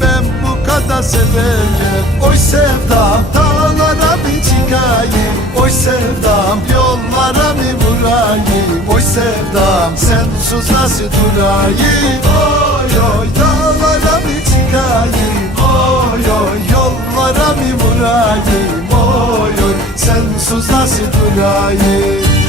ben bu kadar severken? Oy sevdam dağlara mı çıkayım? Oy sevdam yollara mı vurayım? Oy sevdam sensiz nasıl durayım? Oy oy dağlara mı çıkayım? Oy oy yollara mı vurayım? Oy oy sensiz nasıl durayım?